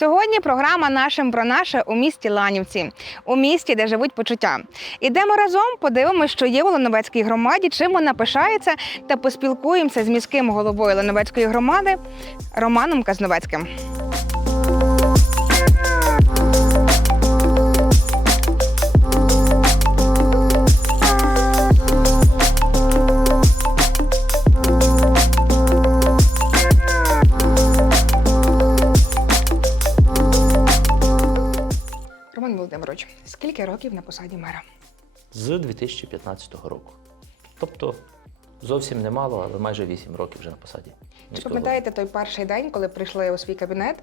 Сьогодні програма нашим про наше у місті Ланівці, у місті, де живуть почуття. Ідемо разом, подивимося, що є у Лановецькій громаді, чим вона пишається, та поспілкуємося з міським головою Лановецької громади Романом Казновецьким. Роман скільки років на посаді мера? з 2015 року. Тобто зовсім немало, але майже 8 років вже на посаді. Чи пам'ятаєте той перший день, коли прийшли у свій кабінет?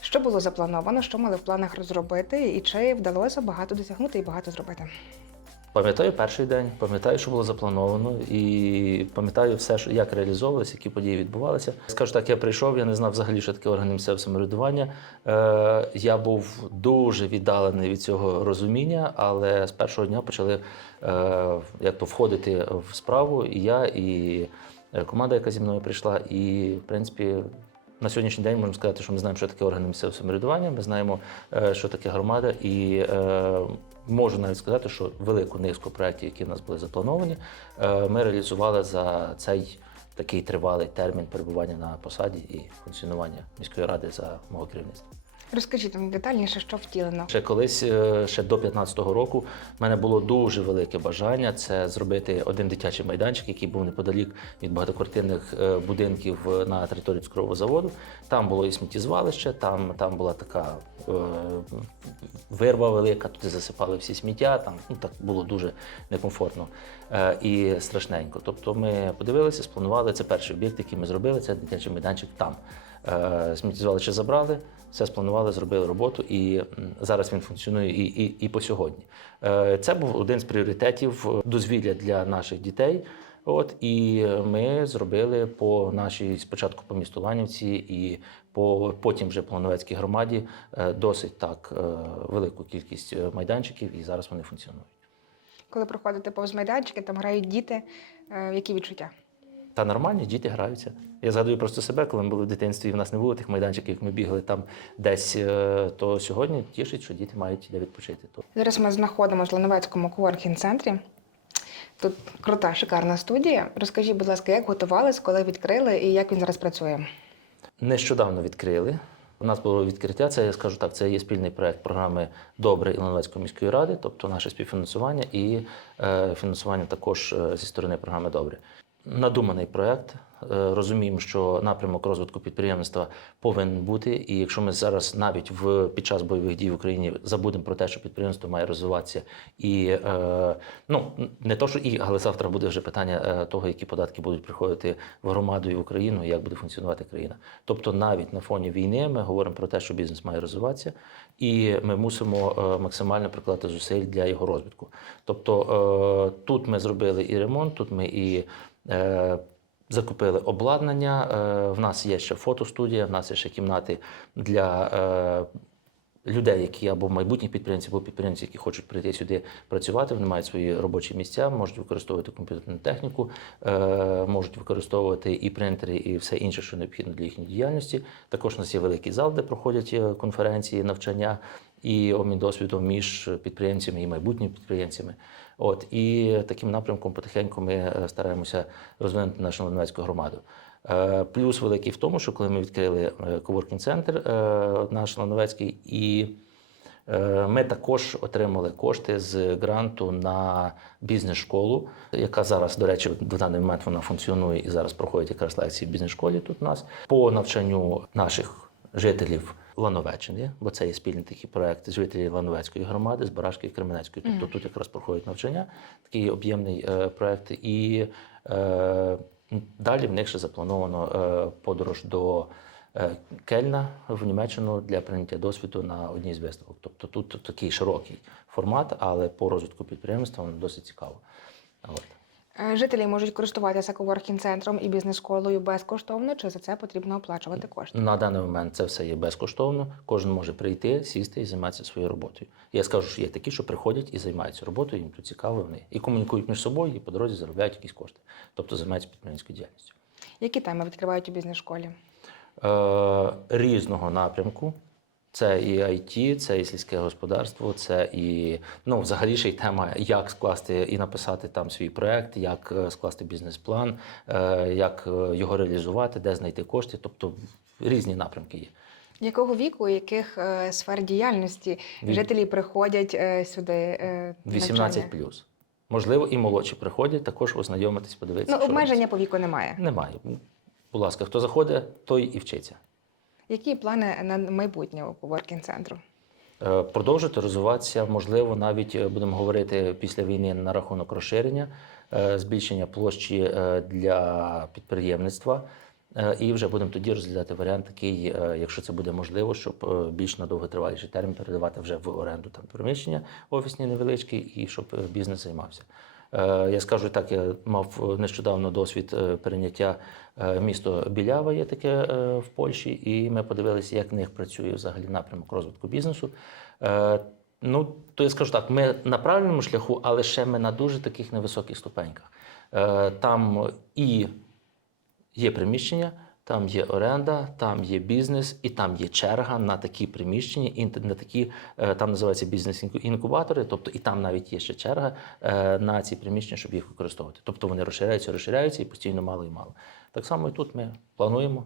Що було заплановано, що мали в планах розробити, і чи вдалося багато досягнути і багато зробити? Пам'ятаю перший день, пам'ятаю, що було заплановано, і пам'ятаю все, що як реалізовувалося, які події відбувалися. Скажу так, я прийшов, я не знав взагалі, що таке орган місцевого самоврядування. Е, я був дуже віддалений від цього розуміння, але з першого дня почали е, як то входити в справу, і я, і е, команда, яка зі мною прийшла, і в принципі. На сьогоднішній день можемо сказати, що ми знаємо, що таке органи місцевого самоврядування, ми знаємо, е, що таке громада, і е, можу навіть сказати, що велику низку проєктів, які в нас були заплановані, е, ми реалізували за цей такий тривалий термін перебування на посаді і функціонування міської ради за мого керівництва. Розкажіть мені детальніше, що втілено. Ще колись, е, ще до 15-го року, в мене було дуже велике бажання це зробити один дитячий майданчик, який був неподалік від багатоквартирних е, будинків на території цукрового заводу. Там було і сміттєзвалище, там, там була така е, вирва велика, туди засипали всі сміття. Там ну, так було дуже некомфортно е, і страшненько. Тобто ми подивилися, спланували. Це перший об'єкт, який ми зробили, це дитячий майданчик там. Е, Сміттєзвалище забрали, все спланували, зробили роботу, і зараз він функціонує і, і, і по сьогодні. Е, Це був один з пріоритетів е, дозвілля для наших дітей. От і ми зробили по нашій спочатку по місту Ланівці і по потім вже по Лановецькій громаді досить так велику кількість майданчиків, і зараз вони функціонують. Коли проходите повз майданчики, там грають діти. Які відчуття? Та нормальні діти граються. Я згадую просто себе, коли ми були в дитинстві, і в нас не було тих майданчиків, як ми бігали там десь. е, То сьогодні тішить, що діти мають де відпочити. Зараз ми знаходимося в Лановецькому коворкінг-центрі. Тут крута, шикарна студія. Розкажіть, будь ласка, як готувались, коли відкрили і як він зараз працює? Нещодавно відкрили. У нас було відкриття. Це я скажу так. Це є спільний проект програми Добре Ілоновецької міської ради, тобто наше співфінансування і е, фінансування також е, зі сторони програми Добре. Надуманий проект. Е, Розуміємо, що напрямок розвитку підприємництва повинен бути. І якщо ми зараз навіть в під час бойових дій в Україні забудемо про те, що підприємство має розвиватися, і е, ну не то, що і, але завтра буде вже питання е, того, які податки будуть приходити в громаду і в Україну, і як буде функціонувати країна. Тобто, навіть на фоні війни ми говоримо про те, що бізнес має розвиватися, і ми мусимо е, максимально прикладати зусиль для його розвитку. Тобто е, тут ми зробили і ремонт, тут ми і закупили обладнання. Е, В нас є ще фотостудія, в нас є ще кімнати для е, людей, які або майбутніх підприємців, або підприємців, які хочуть прийти сюди працювати. Вони мають свої робочі місця, можуть використовувати комп'ютерну техніку, е, можуть використовувати і принтери, і все інше, що необхідно для їхньої діяльності. Також у нас є великий зал, де проходять е, конференції, навчання і обмін досвідом між підприємцями і майбутніми підприємцями. От і таким напрямком потихеньку ми е, стараємося розвинути нашу Лановецьку громаду. Е, Плюс великий в тому, що коли ми відкрили коворкінг центр наш Лановецький, і е, ми також отримали кошти з гранту на бізнес-школу, яка зараз, до речі, в даний момент вона функціонує і зараз проходять якраз лекції в бізнес-школі тут у нас по навчанню наших жителів Лановеччини, бо це є спільний такий проект жителів Лановецької громади з Барашки і Кременецької. Тобто тут якраз проходять навчання, такий об'ємний е, проект. І е, далі в них ще заплановано е, подорож до е, Кельна в Німеччину для прийняття досвіду на одній з виставок. Тобто тут такий широкий формат, але по розвитку підприємства воно досить цікаво. От. Е, Жителі можуть користуватися коворкінг-центром і бізнес-школою безкоштовно, чи за це потрібно оплачувати кошти? На даний момент це все є безкоштовно. Кожен може прийти, сісти і займатися своєю роботою. Я скажу, що є такі, що приходять і займаються роботою, їм тут цікаво вони і комунікують між собою, і по дорозі заробляють якісь кошти, тобто займаються підприємницькою діяльністю. Які теми відкривають у бізнес-школі? Е, різного напрямку. Це і IT, це і сільське господарство, це і ну, взагалі ще й тема, як скласти і написати там свій проект, як е, скласти бізнес-план, е, як е, його реалізувати, де знайти кошти. Тобто різні напрямки є. Якого віку, яких е, сфер діяльності Від- жителі приходять е, сюди? Е, 18 плюс. Можливо, і молодші приходять також ознайомитись, подивитися. Ну, обмеження робиться. по віку немає. немає. Будь ласка, хто заходить, той і вчиться. Які плани на майбутнє у коворкінг центру? Е, Продовжити розвиватися, можливо, навіть е, будемо говорити після війни на рахунок розширення, е, збільшення площі для підприємництва. І вже будемо тоді розглядати варіант такий, якщо це буде можливо, щоб більш на довготриваліший термін передавати вже в оренду там приміщення офісні невеличкі, і щоб бізнес займався. Е, Я скажу так, я мав е, нещодавно досвід е, перейняття е, місто Білява, є таке в Польщі, і ми подивилися, як в них працює взагалі напрямок розвитку бізнесу. Ну, то я скажу так, ми на правильному шляху, але ще ми на дуже таких невисоких ступеньках. Там і є приміщення, там є оренда, там є бізнес, і там є черга на такі приміщення, і на такі е, там називається бізнес-інкубатори. Тобто і там навіть є ще черга е, на ці приміщення, щоб їх використовувати. Тобто вони розширяються, розширяються і постійно мало і мало. Так само і тут ми плануємо.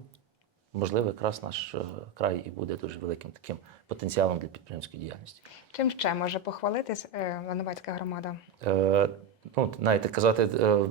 Можливо, якраз наш е, край і буде дуже великим таким потенціалом для підприємської діяльності. Чим ще може похвалитись Лановецька громада? Е, ну, знаєте, казати, е,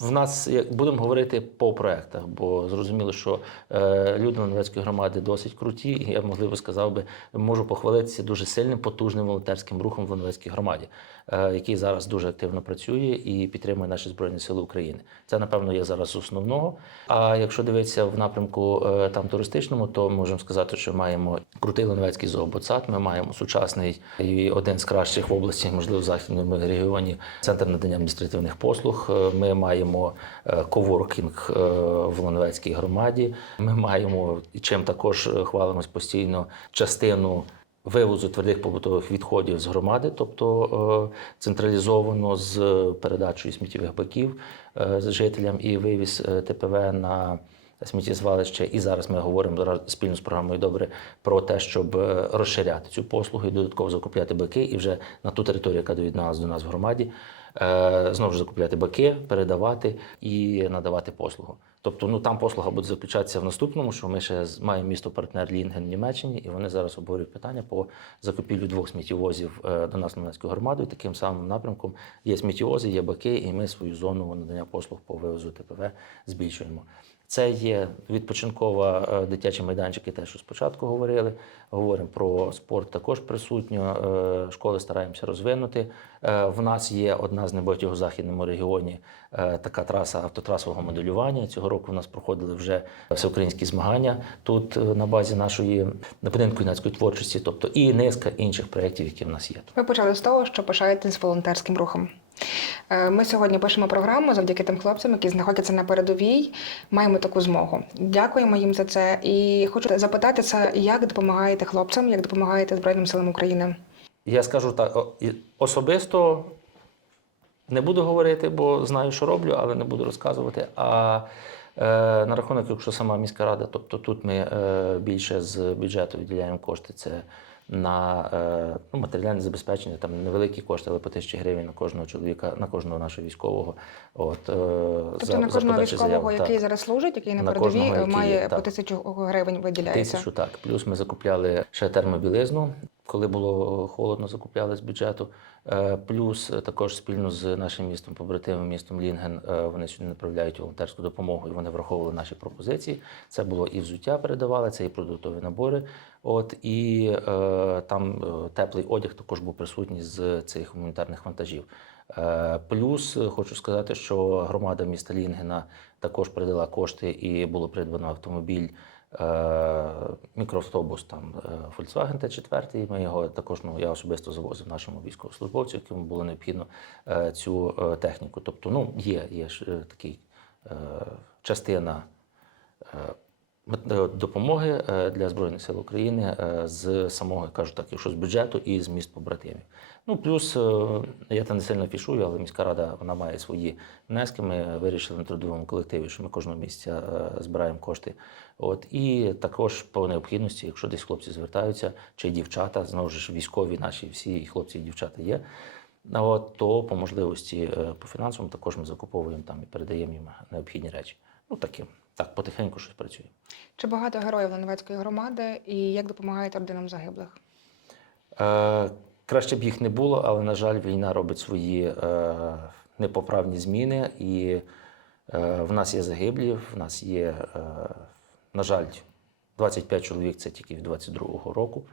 в нас будемо говорити по проектах, бо зрозуміло, що е, люди Лановецької громади досить круті, і я можливо сказав би, можу похвалитися дуже сильним потужним волонтерським рухом в Лановецькій громаді, е, який зараз дуже активно працює і підтримує наші збройні сили України. Це напевно є зараз основного. А якщо дивитися в напрямку е, там туристичному, то можемо сказати, що маємо крутий Лановецький зообоцат, ми маємо сучасний і один з кращих в області, можливо, в західному регіоні, центр надання адміністративних послуг. Ми маємо е, коворкінг е, в Лановецькій громаді. Ми маємо чим також е, хвалимось постійно частину. Вивозу твердих побутових відходів з громади, тобто централізовано з передачею сміттєвих баків жителям і вивіз ТПВ на сміттєзвалище. І зараз ми говоримо спільно з програмою добре про те, щоб розширяти цю послугу і додатково закупляти баки, і вже на ту територію, яка доєдналась до нас в громаді, знову ж закупляти баки, передавати і надавати послугу. Тобто, ну там послуга буде заключатися в наступному, що ми ще маємо місто партнер Лінген в Німеччині, і вони зараз обговорюють питання по закупівлю двох сміттєвозів е, до нас на громаду. І таким самим напрямком є сміттєвози, є баки, і ми свою зону надання послуг по вивозу ТПВ збільшуємо. Це є відпочинкова е, дитячі майданчики, те, що спочатку говорили. Говоримо про спорт також присутньо. е, Школи стараємося розвинути. Е, В нас є одна з небагатьох у західному регіоні така траса автотрасового моделювання. Цього року в нас проходили вже всеукраїнські змагання тут на базі нашої будинку юнацької творчості, тобто і низка інших проєктів, які в нас є. Ви почали з того, що пишаєтесь волонтерським рухом. Е, Ми сьогодні пишемо програму завдяки тим хлопцям, які знаходяться на передовій. Маємо таку змогу. Дякуємо їм за це. І хочу запитатися, як допомагаєте хлопцям, як допомагаєте Збройним силам України? Я скажу так, особисто не буду говорити, бо знаю, що роблю, але не буду розказувати. А е, на рахунок, якщо сама міська рада, тобто тут ми е, більше з бюджету виділяємо кошти, це на е, ну, матеріальне забезпечення, там невеликі кошти, але по тисячі гривень на кожного чоловіка, на кожного нашого військового. От, е, Тобто на кожного військового, який так. зараз служить, який на, На передовій, кожного, е, який має є, по тисячу гривень виділяється. Тисячу так. Плюс ми закупляли ще термобілизну, коли було холодно, закупляли з бюджету. Плюс також спільно з нашим містом, побратимом містом Лінген, вони сюди направляють волонтерську допомогу і вони враховували наші пропозиції. Це було і взуття передавали, це і продуктові набори. От і е, там е, теплий одяг також був присутній з цих гуманітарних вантажів. Е, Плюс е, хочу сказати, що громада міста Лінгена також передала кошти і було придбано автомобіль. е, Мікроавтобус там Volkswagen T4. Ми його також ну я особисто завозив нашому військовослужбовцю, якому було необхідно цю техніку. Тобто, ну є, є такий частина допомоги е, для Збройних сил України е, з самого, я кажу так, якщо з бюджету і з міст побратимів. Ну, плюс е, я там не сильно фішую, але міська рада вона має свої внески. Ми вирішили на трудовому колективі, що ми кожного місяця е, збираємо кошти. От і також по необхідності, якщо десь хлопці звертаються, чи дівчата, знову ж військові наші всі і хлопці і дівчата є. От, то по можливості е, по фінансовому також ми закуповуємо там і передаємо їм необхідні речі. Ну таке, так, потихеньку щось працює. Чи багато героїв Лановецької громади і як допомагаєте родинам загиблих? Е, краще б їх не було, але, на жаль, війна робить свої е, непоправні зміни. І е, в нас є загиблі, в нас є, е, на жаль, 25 чоловік це тільки від 22-го року.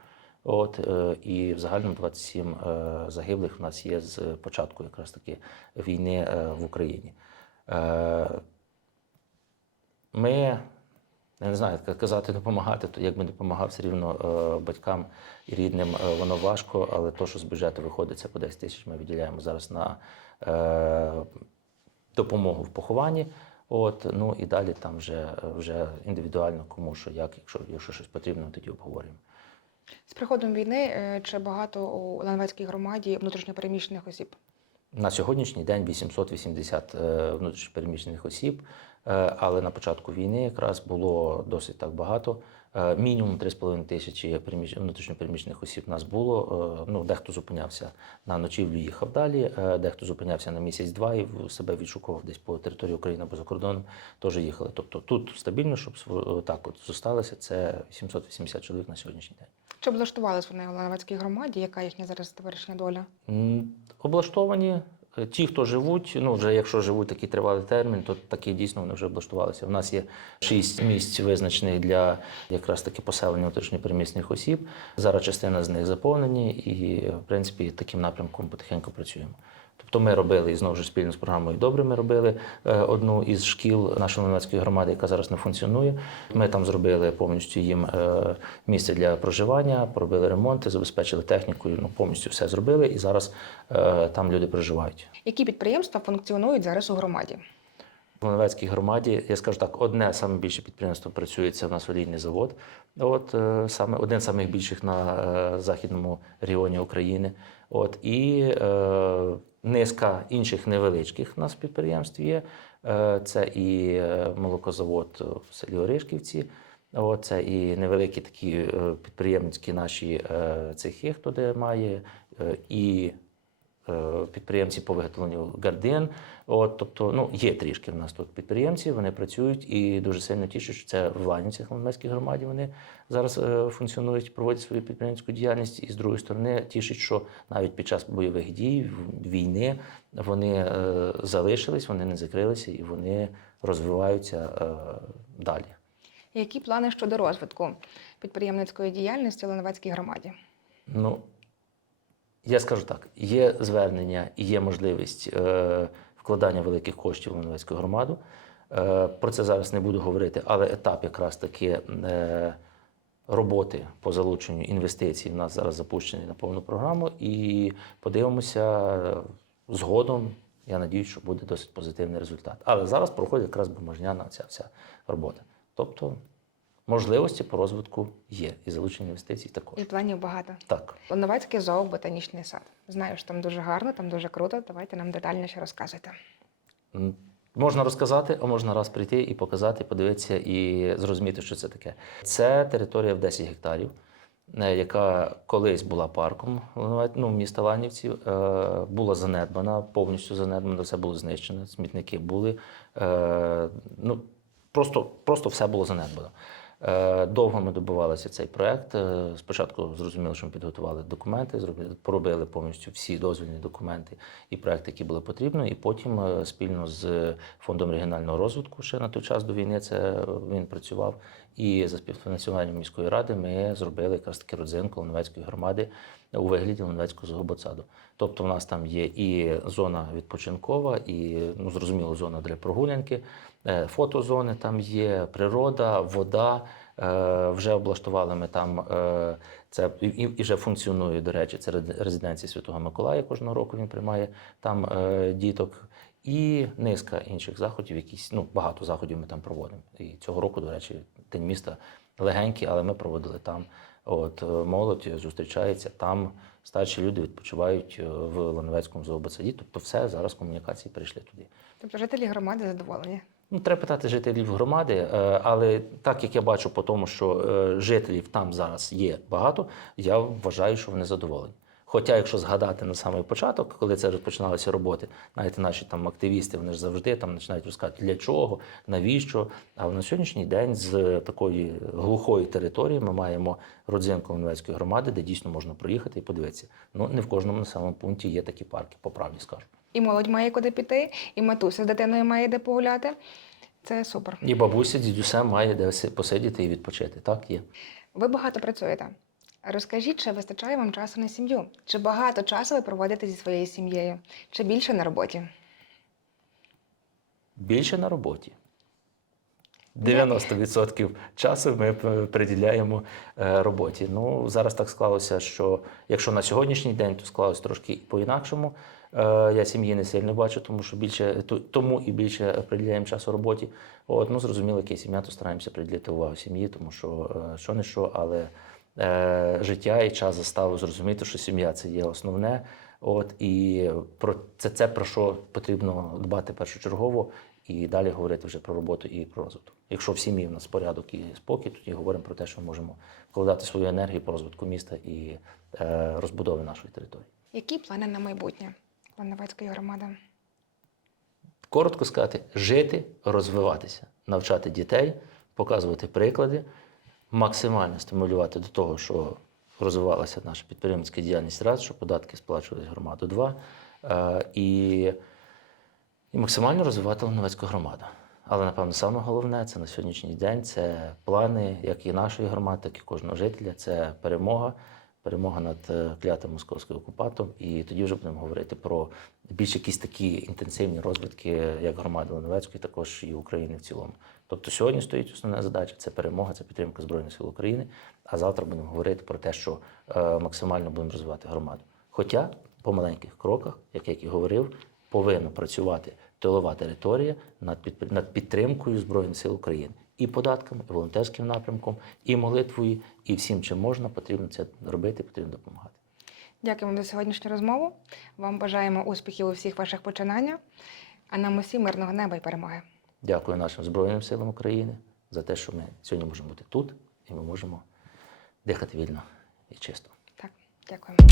От, е, і в загальному 27 е, загиблих в нас є з початку якраз таки війни е, в Україні. Е, ми я не знаю, як казати, допомагати, то як би допомагав, все рівно е, батькам і рідним е, воно важко, але то, що з бюджету виходить, це по 10 тисяч ми виділяємо зараз на е, допомогу в похованні. От, ну і далі там вже, вже індивідуально кому що як, якщо, якщо щось потрібно, тоді обговорюємо. З приходом війни е, чи багато у Лановецькій громаді внутрішньопереміщених осіб? На сьогоднішній день 880 е, внутрішньопереміщених осіб, але на початку війни якраз було досить так багато. Е, Мінімум 3,5 тисячі внутрішньопереміщених осіб нас було. Е, Ну, дехто зупинявся на ночівлю, їхав далі, е, дехто зупинявся на місяць-два і себе відшукував десь по території України або за кордоном, теж їхали. Тобто тут стабільно, щоб так от зосталося, це 880 чоловік на сьогоднішній день. Чи облаштувались вони у Лановецькій громаді? Яка їхня зараз теперішня доля? Облаштовані. Е, Ті, хто живуть, ну вже якщо живуть такий тривалий термін, то такі дійсно вони вже облаштувалися. У нас є шість місць визначених для якраз таки поселення внутрішньоперемісних осіб. Зараз частина з них заповнені, і в принципі таким напрямком потихеньку працюємо. Тобто ми робили і знову ж спільно з програмою Добре. Ми робили е, одну із шкіл нашої Луганської громади, яка зараз не функціонує. Ми там зробили повністю їм е, місце для проживання, поробили ремонти, забезпечили технікою. Ну повністю все зробили, і зараз е, там люди проживають. Які підприємства функціонують зараз у громаді? В Лановецькій громаді, я скажу так, одне саме більше підприємство працює, це в нас олійний завод. От саме один з самих більших на е, західному регіоні України. От і е, низка інших невеличких у нас підприємств є. Е, це і е, молокозавод в селі Оришківці. Це і невеликі такі е, підприємницькі наші цехи, хто де має, і підприємці по виготовленню гардин. От, тобто, ну, є трішки в нас тут підприємці, вони працюють і дуже сильно тішуть, що це в Ланівцях, в Ланівській громаді вони зараз е, функціонують, проводять свою підприємницьку діяльність. І з другої сторони, тішить, що навіть під час бойових дій, війни, вони е, залишились, вони не закрилися і вони розвиваються е, далі. Які плани щодо розвитку підприємницької діяльності у Лановецькій громаді? Ну, я скажу так: є звернення і є можливість е, вкладання великих коштів в Лановецьку громаду. Е, про це зараз не буду говорити, але етап якраз таки е, роботи по залученню інвестицій в нас зараз запущений на повну програму. І подивимося е, згодом. Я надіюсь, що буде досить позитивний результат. Але зараз проходить якраз бумажняна ця вся робота. Тобто можливості по розвитку є і залучення інвестицій також. І планів багато. Так. Лановецький зооботанічний сад. Знаю, що там дуже гарно, там дуже круто. Давайте нам детальніше розказуйте. Можна розказати, а можна раз прийти і показати, подивитися і зрозуміти, що це таке. Це територія в 10 гектарів, е, яка колись була парком ну, міста Ланівців, е, була занедбана, повністю занедбана, все було знищено, смітники були. е, Ну, просто, просто все було занедбано. Е, Довго ми добивалися цей проект. Е, Спочатку зрозуміло, що ми підготували документи, зробили, поробили повністю всі дозвільні документи і проекти, які були потрібні. І потім е, спільно з фондом регіонального розвитку, ще на той час до війни це він працював. І за співфінансуванням міської ради ми зробили якраз таки родзинку Лановецької громади у вигляді Лановецького зообоцаду. Тобто, в нас там є і зона відпочинкова, і ну зрозуміло, зона для прогулянки, е, фотозони там є, природа, вода. Е, Вже облаштували ми там е, це і, вже функціонує, до речі, це ре- резиденція Святого Миколая. Кожного року він приймає там діток. І низка інших заходів, якісь ну багато заходів ми там проводимо. І цього року, до речі, день міста легенький, але ми проводили там. От е, молодь зустрічається там. Старші люди відпочивають е, в Лановецькому зообацаді. Тобто, все зараз комунікації прийшли туди. Тобто жителі громади задоволені. Ну, треба питати жителів громади, е, але так як я бачу по тому, що жителів там зараз є багато, я вважаю, що вони задоволені. Хоча, якщо згадати на самий початок, коли це розпочиналися роботи, навіть наші там активісти, вони ж завжди там починають розказати, для чого, навіщо. Але на сьогоднішній день з такої глухої території ми маємо родзинку Лановецької громади, де дійсно можна проїхати і подивитися. Ну не в кожному населеному пункті є такі парки, по правді скажу. І молодь має куди піти, і матуся з дитиною має де погуляти. Це супер. І бабуся з дідусем має де посидіти і відпочити. Так є. Ви багато працюєте. Розкажіть, чи вистачає вам часу на сім'ю? Чи багато часу ви проводите зі своєю сім'єю? Чи більше на роботі? Більше на роботі. 90% часу ми приділяємо е, роботі. Ну, зараз так склалося, що якщо на сьогоднішній день, то склалося трошки по-інакшому. Е, Я сім'ї не сильно бачу, тому що більше тому і більше приділяємо часу роботі. От, ну, зрозуміло, яке сім'я, то стараємося приділяти увагу сім'ї, тому що е, що не що, але е, життя і час заставив зрозуміти, що сім'я це є основне. От і про це, це про що потрібно дбати першочергово, і далі говорити вже про роботу і про розвиток. Якщо в сім'ї в нас порядок і спокій, тоді говоримо про те, що ми можемо вкладати свою енергію по розвитку міста і е, розбудови нашої території. Які плани на майбутнє Лановецької громади? Коротко сказати, жити, розвиватися, навчати дітей, показувати приклади, максимально стимулювати до того, що розвивалася наша підприємницька діяльність раз, що податки сплачувались громаду два, е, і, і максимально розвивати Лановецьку громаду. Але, напевно, саме головне це на сьогоднішній день це плани як і нашої громади, так і кожного жителя. Це перемога, перемога над е, клятим московським окупантом. І тоді вже будемо говорити про більш якісь такі інтенсивні розвитки, як громади Лановецької, також і України в цілому. Тобто сьогодні стоїть основна задача це перемога, це підтримка Збройних сил України. А завтра будемо говорити про те, що е, максимально будемо розвивати громаду. Хоча по маленьких кроках, як я і говорив, повинна працювати тилова територія над, підпри- над підтримкою Збройних сил України і податками, і волонтерським напрямком, і молитвою, і всім, чим можна, потрібно це робити, потрібно допомагати. Дякуємо за сьогоднішню розмову. Вам бажаємо успіхів у всіх ваших починаннях, а нам усім мирного неба і перемоги. Дякую нашим Збройним силам України за те, що ми сьогодні можемо бути тут і ми можемо дихати вільно і чисто. Так, дякуємо.